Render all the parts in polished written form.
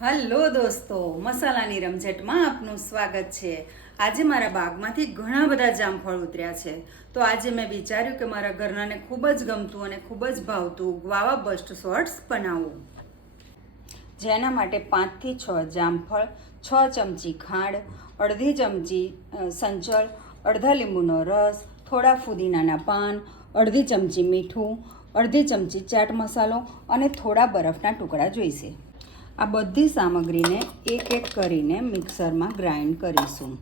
Hello દોસ્તો, મસાલાની રમઝટમાં આપનું સ્વાગત છે। આજે મારા બાગમાંથી ઘણા બધા જામફળ ઉતર્યા છે, તો આજે મેં વિચાર્યું કે મારા ઘરનાને ખૂબ જ ગમતું અને ખૂબ જ ભાવતું ગ્વાવા બસ્ટ શોર્ટ્સ બનાવું, જેના માટે 5 થી 6 જામફળ, 6 ચમચી ખાંડ, અડધી ચમચી સંચળ, અડધા લીંબુનો રસ, થોડા ફુદીનાના પાન, અડધી ચમચી મીઠું, અડધી ચમચી ચાટ મસાલો અને થોડા બરફના ટુકડા જોઈશે। આ બધી સામગ્રીને એક એક કરીને મિક્સરમાં ગ્રાઇન્ડ કરીશું।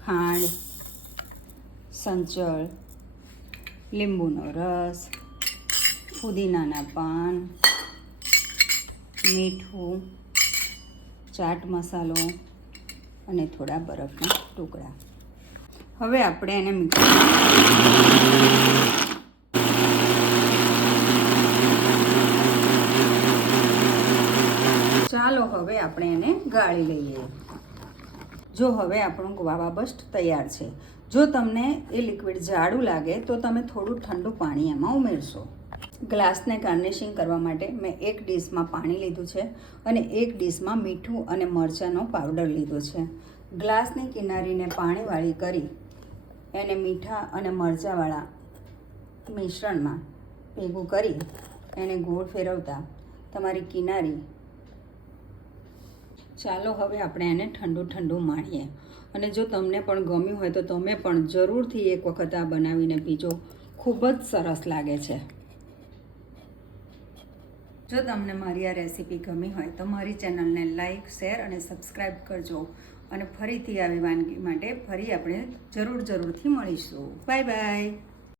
ખાંડ, સંચળ, લીંબુનો રસ, ફુદીનાના પાન, મીઠું, ચાટ મસાલો અને થોડા બરફના ટુકડા। હવે આપણે એને ચાલો હવે આપણે એને ગાળી લઈએ। જો હવે આપણું ગ્વાવા બસ્ટ તૈયાર છે। જો તમને એ લિક્વિડ જાડું લાગે તો તમે થોડું ઠંડુ પાણી એમાં ઉમેરશો। ગ્લાસને ગાર્નિશિંગ કરવા માટે મેં એક ડીશમાં પાણી લીધું છે અને એક ડીશમાં મીઠું અને મરચાંનો પાવડર લીધો છે। ગ્લાસની કિનારીને પાણીવાળી કરી એને મીઠા અને મરચાંવાળા મિશ્રણમાં ભેગું કરી એને ગોળ ફેરવતા તમારી કિનારી। ચાલો હવે આપણે એને ઠંડુ માણીએ, અને જો તમને પણ ગમ્યું હોય તો તમે પણ જરૂરથી એક વખત આ બનાવીને પીજો, ખૂબ જ સરસ લાગે છે। જો તમને મારી આ રેસીપી ગમી હોય તો મારી ચેનલને લાઈક, શેર અને સબસ્ક્રાઈબ કરજો, અને ફરીથી આવી વાનગી માટે ફરી આપણે જરૂરથી મળીશું। Bye bye.